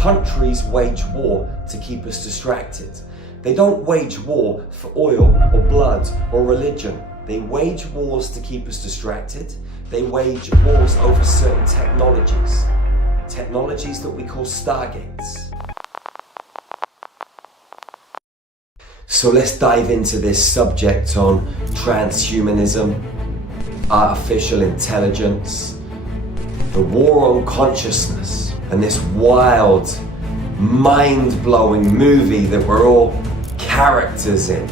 countries wage war to keep us distracted. They don't wage war for oil or blood or religion. They wage wars to keep us distracted. They wage wars over certain technologies. Technologies that we call stargates. So let's dive into this subject on transhumanism, artificial intelligence, the war on consciousness, and this wild, mind-blowing movie that we're all characters in.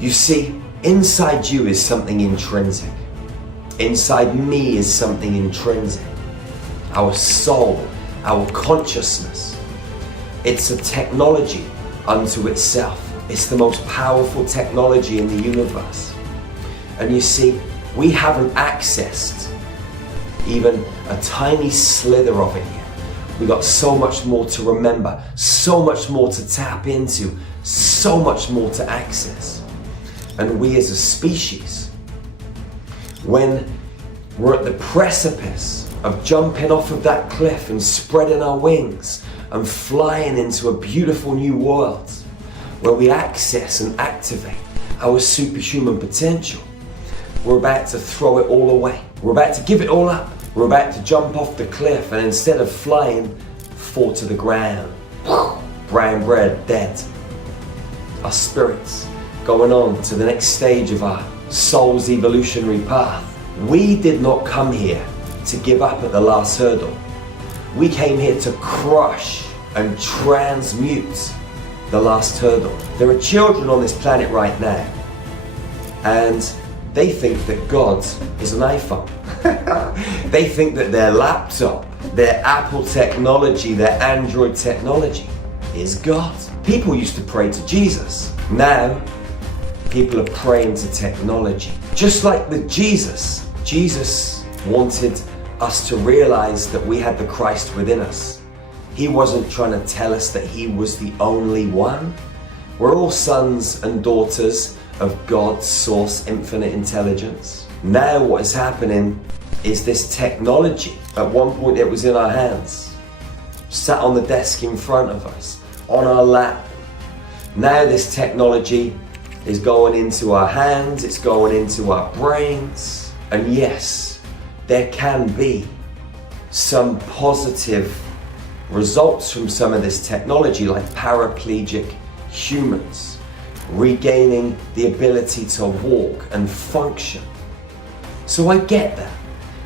You see, inside you is something intrinsic. Inside me is something intrinsic. Our soul, our consciousness. It's a technology unto itself. It's the most powerful technology in the universe. And you see, we haven't accessed even a tiny slither of it yet. We got so much more to remember, so much more to tap into, so much more to access. And we as a species, when we're at the precipice of jumping off of that cliff and spreading our wings and flying into a beautiful new world where we access and activate our superhuman potential, we're about to throw it all away. We're about to give it all up. We're about to jump off the cliff and instead of flying, fall to the ground. Brown bread, dead. Our spirits going on to the next stage of our soul's evolutionary path. We did not come here to give up at the last hurdle. We came here to crush and transmute the last hurdle. There are children on this planet right now, and they think that God is an iPhone. They think that their laptop, their Apple technology, their Android technology is God. People used to pray to Jesus. Now, people are praying to technology. Just like with Jesus wanted us to realize that we had the Christ within us. He wasn't trying to tell us that he was the only one. We're all sons and daughters of God's source, infinite intelligence. Now what is happening is this technology. At one point it was in our hands, sat on the desk in front of us, on our lap. Now this technology is going into our hands, it's going into our brains. And yes, there can be some positive results from some of this technology, like paraplegic humans regaining the ability to walk and function. So I get that.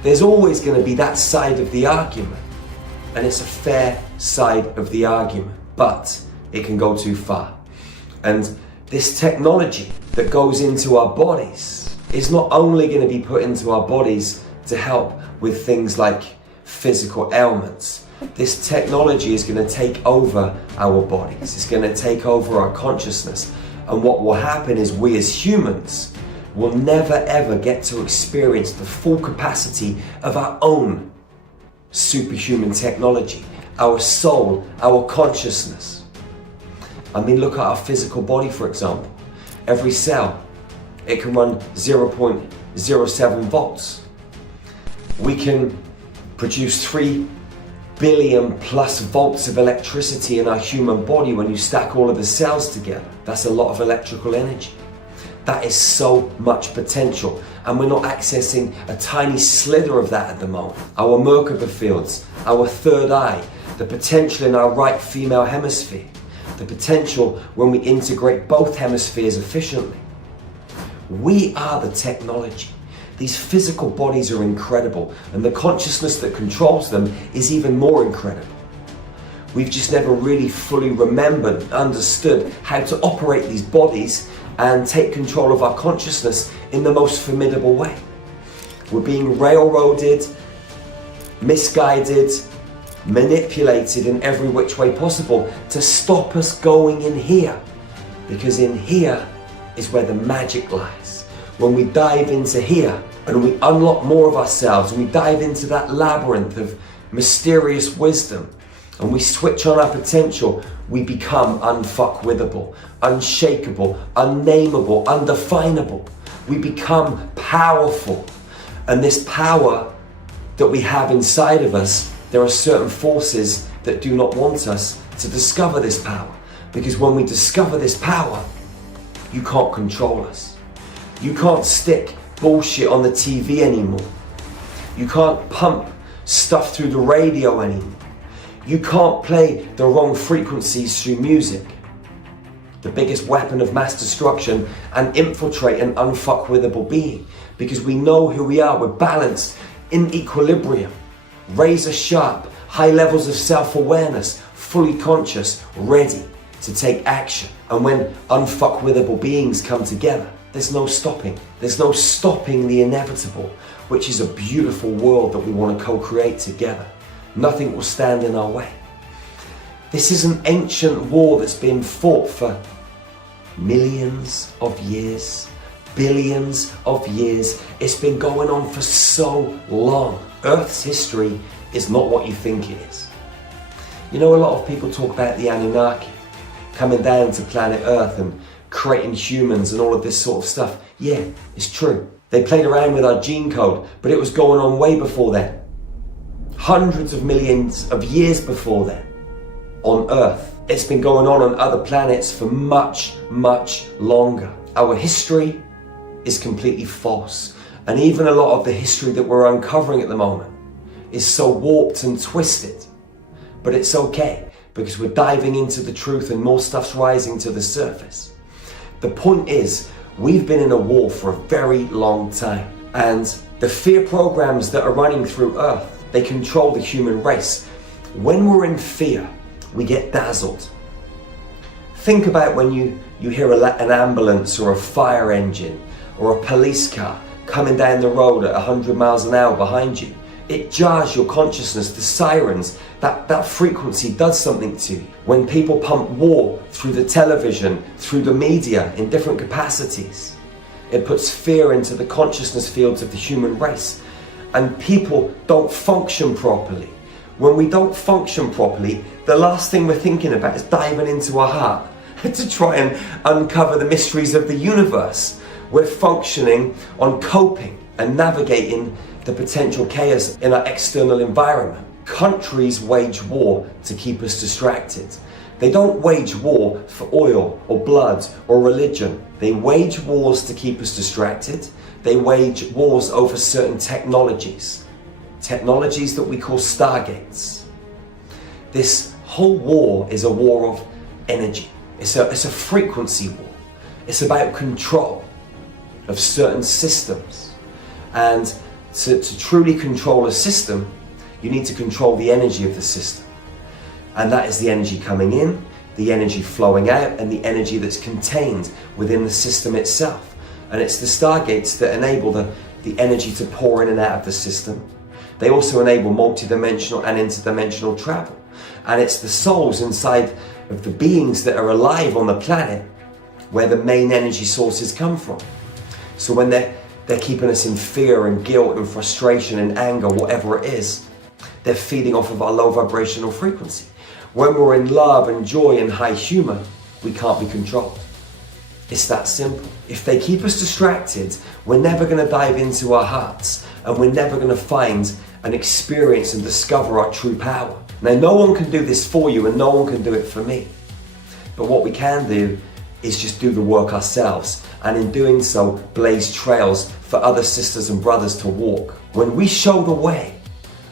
There's always going to be that side of the argument, and it's a fair side of the argument, but it can go too far. And this technology that goes into our bodies is not only going to be put into our bodies to help with things like physical ailments. This technology is going to take over our bodies. It's going to take over our consciousness. And what will happen is we as humans will never ever get to experience the full capacity of our own superhuman technology, our soul, our consciousness. I mean, look at our physical body, for example. Every cell, it can run 0.07 volts. We can produce 3 billion plus volts of electricity in our human body when you stack all of the cells together. That's a lot of electrical energy. That is so much potential, and we're not accessing a tiny slither of that at the moment. Our Merkaba fields, our third eye, the potential in our right female hemisphere, the potential when we integrate both hemispheres efficiently. We are the technology. These physical bodies are incredible, and the consciousness that controls them is even more incredible. We've just never really fully remembered, understood how to operate these bodies and take control of our consciousness in the most formidable way. We're being railroaded, misguided, manipulated in every which way possible to stop us going in here. Because in here is where the magic lies. When we dive into here and we unlock more of ourselves and we dive into that labyrinth of mysterious wisdom and we switch on our potential, we become unfuckwithable, unshakable, unnameable, undefinable. We become powerful. And this power that we have inside of us There are certain forces that do not want us to discover this power, because when we discover this power, you can't control us. You can't stick bullshit on the TV anymore. You can't pump stuff through the radio anymore. You can't play the wrong frequencies through music. The biggest weapon of mass destruction and infiltrate an unfuckwithable being, because we know who we are. We're balanced, in equilibrium, razor sharp, high levels of self-awareness, fully conscious, ready to take action. And when unfuckwithable beings come together, there's no stopping. There's no stopping the inevitable, which is a beautiful world that we want to co-create together. Nothing will stand in our way. This is an ancient war that's been fought for millions of years, billions of years. It's been going on for so long. Earth's history is not what you think it is. You know, a lot of people talk about the Anunnaki coming down to planet Earth and creating humans and all of this sort of stuff. Yeah, it's true. They played around with our gene code, but it was going on way before then. Hundreds of millions of years before then on Earth. It's been going on other planets for much, much longer. Our history is completely false. And even a lot of the history that we're uncovering at the moment is so warped and twisted. But it's okay, because we're diving into the truth and more stuff's rising to the surface. The point is, we've been in a war for a very long time. And the fear programs that are running through Earth, they control the human race. When we're in fear, we get dazzled. Think about when you hear an ambulance or a fire engine or a police car coming down the road at 100 miles an hour behind you. It jars your consciousness. The sirens, that frequency does something to you. When people pump war through the television, through the media in different capacities, it puts fear into the consciousness fields of the human race. And people don't function properly. When we don't function properly, the last thing we're thinking about is diving into our heart to try and uncover the mysteries of the universe. We're functioning on coping and navigating the potential chaos in our external environment. Countries wage war to keep us distracted. They don't wage war for oil or blood or religion. They wage wars to keep us distracted. They wage wars over certain technologies. Technologies that we call stargates. This whole war is a war of energy. It's a frequency war. It's about control of certain systems. And to truly control a system, you need to control the energy of the system. And that is the energy coming in, the energy flowing out, and the energy that's contained within the system itself. And it's the stargates that enable the energy to pour in and out of the system. They also enable multidimensional and interdimensional travel. And it's the souls inside of the beings that are alive on the planet where the main energy sources come from. So when they're keeping us in fear and guilt and frustration and anger, whatever it is, they're feeding off of our low vibrational frequency. When we're in love and joy and high humor, we can't be controlled. It's that simple. If they keep us distracted, we're never going to dive into our hearts, and we're never going to find and experience and discover our true power. Now, no one can do this for you, and no one can do it for me. But what we can do is just do the work ourselves, and in doing so, blaze trails for other sisters and brothers to walk. When we show the way,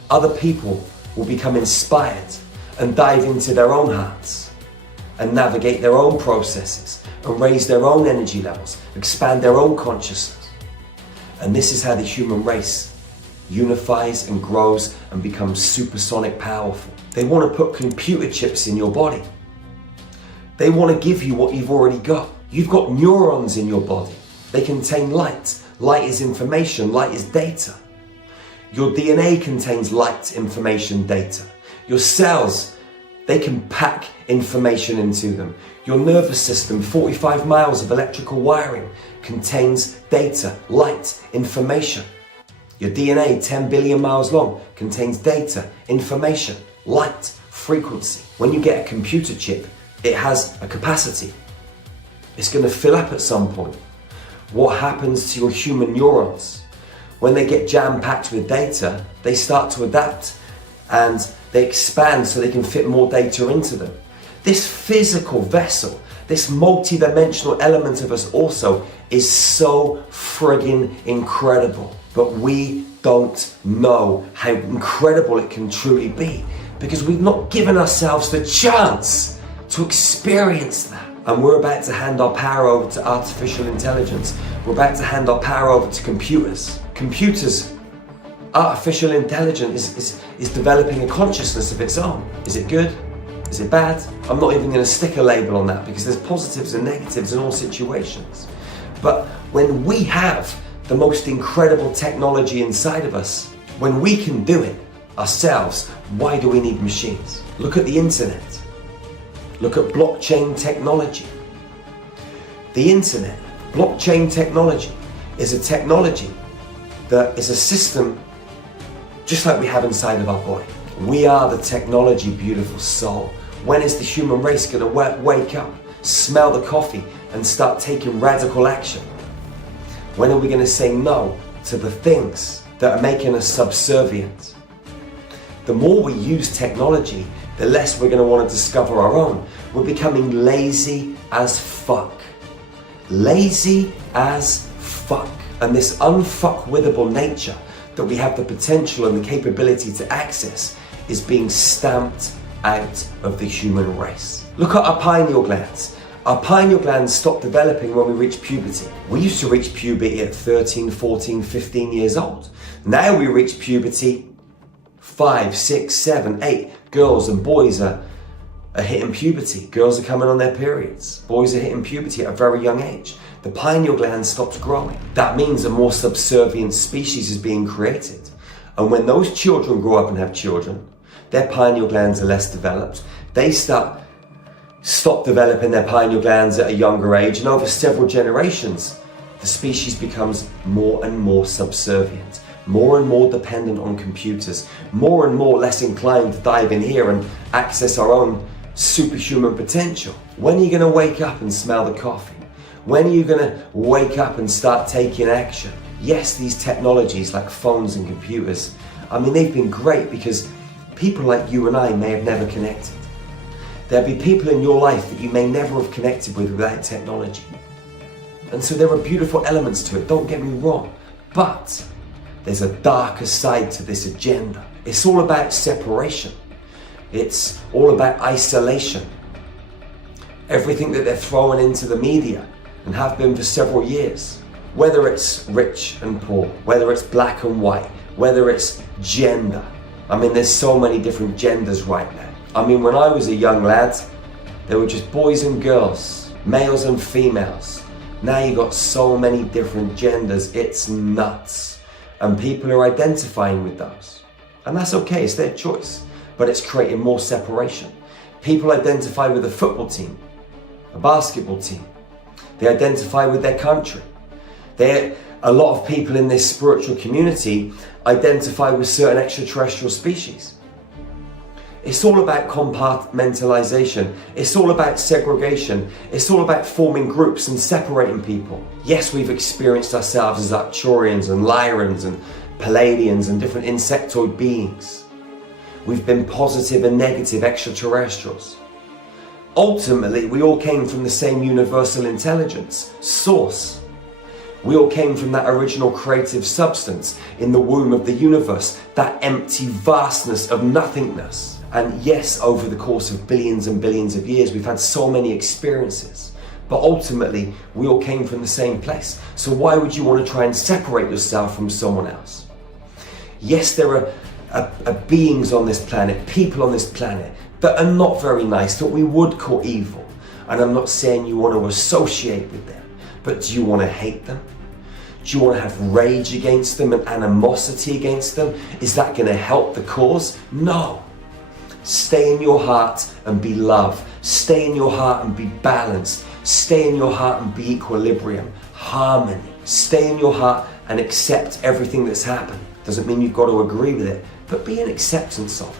other people will become inspired and dive into their own hearts and navigate their own processes and raise their own energy levels, expand their own consciousness. And this is how the human race unifies and grows and becomes supersonic powerful. They want to put computer chips in your body. They want to give you what you've already got. You've got neurons in your body. They contain light. Light is information, light is data. Your DNA contains light, information, data. Your cells, they can pack information into them. Your nervous system, 45 miles of electrical wiring, contains data, light, information. Your DNA, 10 billion miles long, contains data, information, light, frequency. When you get a computer chip, it has a capacity. It's going to fill up at some point. What happens to your human neurons? When they get jam-packed with data, they start to adapt and They expand so they can fit more data into them. This physical vessel, this multi-dimensional element of us also is so friggin' incredible. But we don't know how incredible it can truly be because we've not given ourselves the chance to experience that. And we're about to hand our power over to artificial intelligence. We're about to hand our power over to computers. Computers, artificial intelligence is developing a consciousness of its own. Is it good? Is it bad? I'm not even going to stick a label on that because there's positives and negatives in all situations. But when we have the most incredible technology inside of us, when we can do it ourselves, why do we need machines? Look at the internet. Look at blockchain technology. The internet, blockchain technology, is a technology that is a system just like we have inside of our body. We are the technology, beautiful soul. When is the human race going to wake up, smell the coffee, and start taking radical action? When are we going to say no to the things that are making us subservient? The more we use technology, the less we're going to want to discover our own. We're becoming lazy as fuck. Lazy as fuck. And this unfuckwithable nature that we have the potential and the capability to access is being stamped out of the human race. Look at our pineal glands. Our pineal glands stop developing when we reach puberty. We used to reach puberty at 13, 14, 15 years old. Now we reach puberty 5, 6, 7, 8. Girls and boys are hitting puberty. Girls are coming on their periods. Boys are hitting puberty at a very young age. The pineal gland stops growing. That means a more subservient species is being created. And when those children grow up and have children, their pineal glands are less developed. They stop developing their pineal glands at a younger age, and over several generations, the species becomes more and more subservient, more and more dependent on computers, more and more less inclined to dive in here and access our own superhuman potential. When are you going to wake up and smell the coffee? When are you going to wake up and start taking action? Yes, these technologies like phones and computers, I mean, they've been great because people like you and I may have never connected. There'll be people in your life that you may never have connected with without technology. And so there are beautiful elements to it, don't get me wrong. But there's a darker side to this agenda. It's all about separation. It's all about isolation. Everything that they're throwing into the media and have been for several years, whether it's rich and poor, whether it's black and white, whether it's gender. I mean, there's so many different genders right now. I mean, when I was a young lad, there were just boys and girls, males and females. Now you got so many different genders, it's nuts. And people are identifying with those. And that's okay, it's their choice. But it's creating more separation. People identify with a football team, a basketball team. They identify with their country. A lot of people in this spiritual community identify with certain extraterrestrial species. It's all about compartmentalization. It's all about segregation. It's all about forming groups and separating people. Yes, we've experienced ourselves as Arcturians and Lyrans and Palladians and different insectoid beings. We've been positive and negative extraterrestrials. Ultimately, we all came from the same universal intelligence, source. We all came from that original creative substance in the womb of the universe, that empty vastness of nothingness. And yes, over the course of billions and billions of years, we've had so many experiences. But ultimately, we all came from the same place. So why would you want to try and separate yourself from someone else? Yes, there are beings on this planet, people on this planet, that are not very nice, that we would call evil. And I'm not saying you want to associate with them, but do you want to hate them? Do you want to have rage against them and animosity against them? Is that going to help the cause? No. Stay in your heart and be love. Stay in your heart and be balanced. Stay in your heart and be equilibrium, harmony. Stay in your heart and accept everything that's happened. Doesn't mean you've got to agree with it, but be in acceptance of it.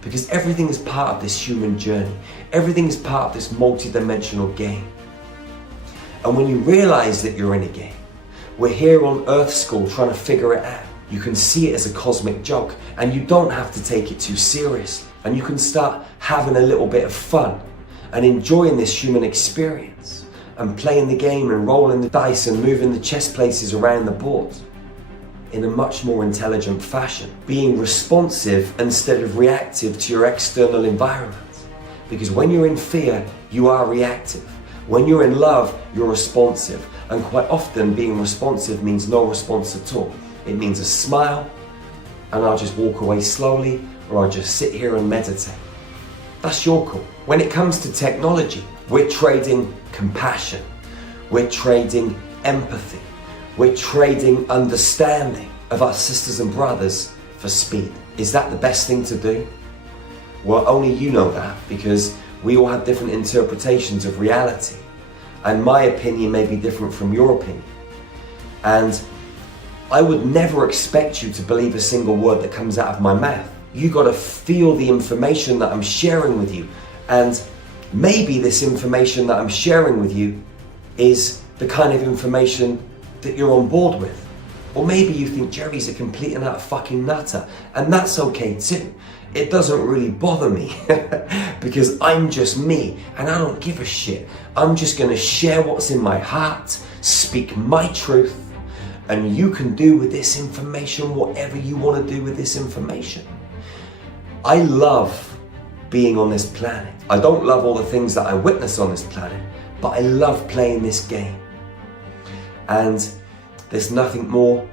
Because everything is part of this human journey. Everything is part of this multi-dimensional game. And when you realize that you're in a game, we're here on Earth School trying to figure it out. You can see it as a cosmic joke, and you don't have to take it too seriously. And you can start having a little bit of fun and enjoying this human experience and playing the game and rolling the dice and moving the chess pieces around the board in a much more intelligent fashion. Being responsive instead of reactive to your external environment. Because when you're in fear, you are reactive. When you're in love, you're responsive. And quite often being responsive means no response at all. It means a smile, and I'll just walk away slowly, or I'll just sit here and meditate. That's your call. When it comes to technology, we're trading compassion. We're trading empathy. We're trading understanding of our sisters and brothers for speed. Is that the best thing to do? Well, only you know that, because we all have different interpretations of reality. And my opinion may be different from your opinion. And I would never expect you to believe a single word that comes out of my mouth. You got to feel the information that I'm sharing with you. And maybe this information that I'm sharing with you is the kind of information that you're on board with. Or maybe you think Jerry's a complete and utter fucking nutter. And that's okay too. It doesn't really bother me because I'm just me and I don't give a shit. I'm just going to share what's in my heart, speak my truth, and you can do with this information whatever you want to do with this information. I love being on this planet. I don't love all the things that I witness on this planet, but I love playing this game. And there's nothing more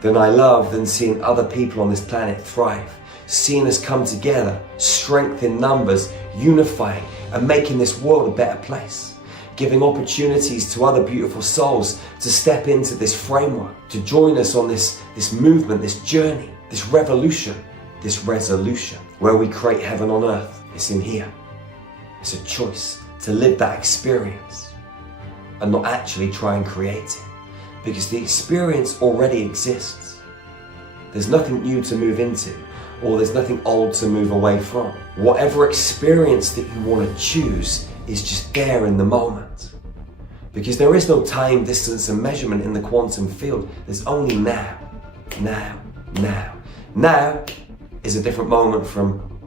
than I love than seeing other people on this planet thrive. Seeing us come together, strength in numbers, unifying and making this world a better place. Giving opportunities to other beautiful souls to step into this framework, to join us on this movement, this journey, this revolution, this resolution, where we create heaven on earth. It's in here. It's a choice to live that experience and not actually try and create it, because the experience already exists. There's nothing new to move into, or there's nothing old to move away from. Whatever experience that you want to choose is just there in the moment. Because there is no time, distance and measurement in the quantum field. There's only now, now, now. Now is a different moment from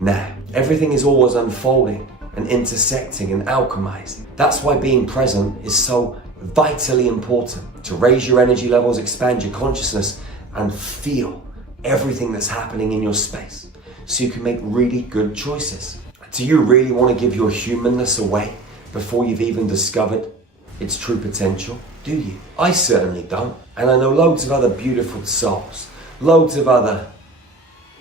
now. Everything is always unfolding and intersecting and alchemizing. That's why being present is so vitally important. To raise your energy levels, expand your consciousness, and feel everything that's happening in your space, so you can make really good choices. Do you really want to give your humanness away before you've even discovered its true potential? Do you? I certainly don't. And I know loads of other beautiful souls, loads of other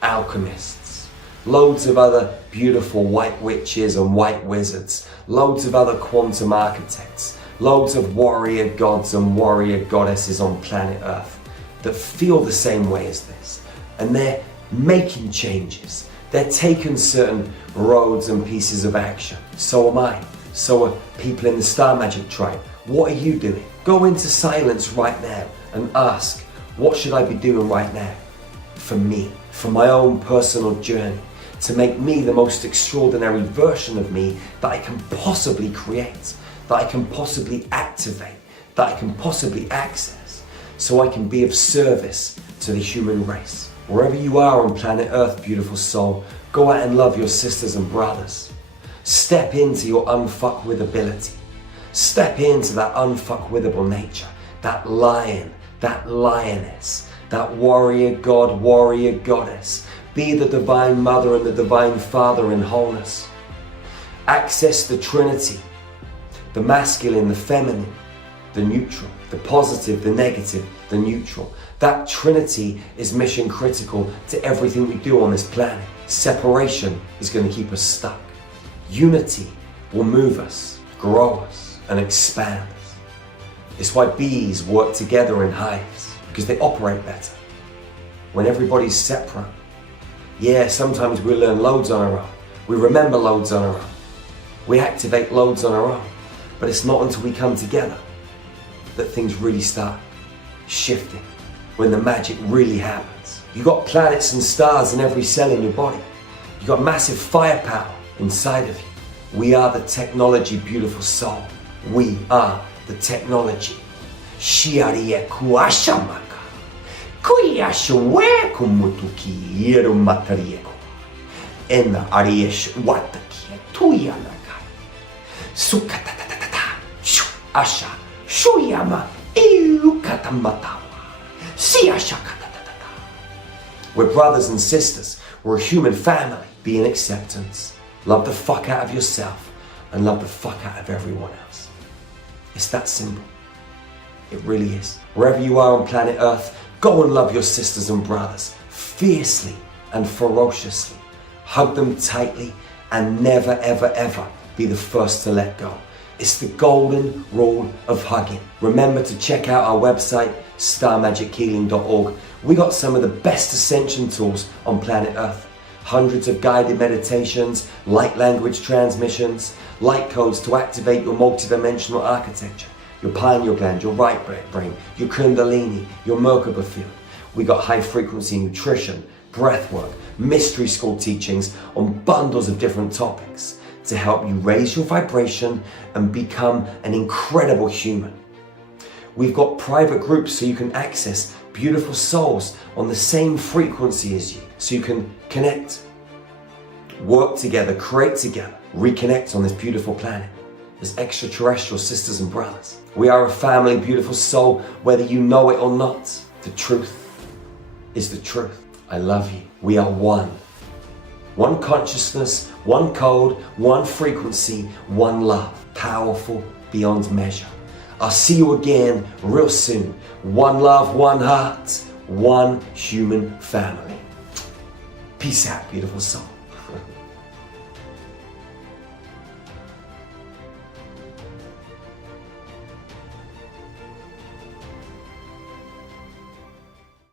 alchemists, loads of other beautiful white witches and white wizards, loads of other quantum architects, loads of warrior gods and warrior goddesses on planet Earth that feel the same way as this. And they're making changes. They're taking certain roads and pieces of action. So am I. So are people in the Star Magic tribe. What are you doing? Go into silence right now and ask, what should I be doing right now for me, for my own personal journey, to make me the most extraordinary version of me that I can possibly create, that I can possibly activate, that I can possibly access, so I can be of service to the human race. Wherever you are on planet Earth, beautiful soul, go out and love your sisters and brothers. Step into your unfuckwith ability. Step into that unfuckwithable nature, that lion, that lioness, that warrior god, warrior goddess. Be the divine mother and the divine father in wholeness. Access the Trinity, the masculine, the feminine, the neutral, the positive, the negative, the neutral. That Trinity is mission critical to everything we do on this planet. Separation is going to keep us stuck. Unity will move us, grow us, and expand us. It's why bees work together in hives, because they operate better. When everybody's separate, yeah, sometimes we learn loads on our own. We remember loads on our own. We activate loads on our own. But it's not until we come together that things really start shifting, when the magic really happens. You got planets and stars in every cell in your body. You got massive firepower inside of you. We are the technology, beautiful soul. We are the technology. Shiarie kuashamaka. Kuyash wekumutuki yerumatarieko. Ena ariesh wataki tuyanakai. Sukatatatata. Asha shuyama iukatamatawa. Siasha katatatata. We're brothers and sisters. We're a human family. Be in acceptance. Love the fuck out of yourself and love the fuck out of everyone else. It's that simple. It really is. Wherever you are on planet Earth, go and love your sisters and brothers fiercely and ferociously. Hug them tightly and never ever ever be the first to let go. It's the golden rule of hugging. Remember to check out our website, starmagichealing.org. We got some of the best ascension tools on planet Earth. Hundreds of guided meditations, light language transmissions, light codes to activate your multidimensional architecture, your pineal gland, your right brain, your kundalini, your Merkaba field. We got high frequency nutrition, breath work, mystery school teachings on bundles of different topics to help you raise your vibration and become an incredible human. We've got private groups so you can access beautiful souls on the same frequency as you, so you can connect, work together, create together, reconnect on this beautiful planet as extraterrestrial sisters and brothers. We are a family, beautiful soul, whether you know it or not. The truth is the truth. I love you. We are one. One consciousness, one code, one frequency, one love. Powerful beyond measure. I'll see you again real soon. One love, one heart, one human family. Peace out, beautiful soul.